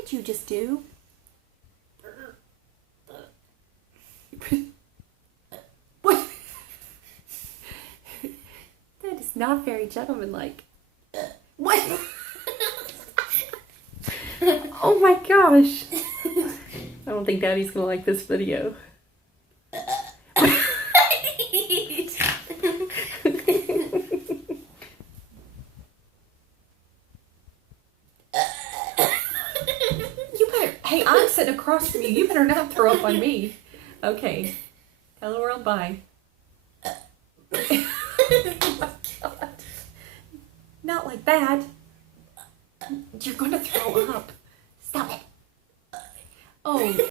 did you just do? What? That is not very gentlemanlike. What? Oh my gosh. I don't think Daddy's gonna like this video. Hey, I'm sitting across from you. You better not throw up on me. Okay. Tell the world bye. Oh my God. Not like that. You're going to throw up. Stop it. Oh.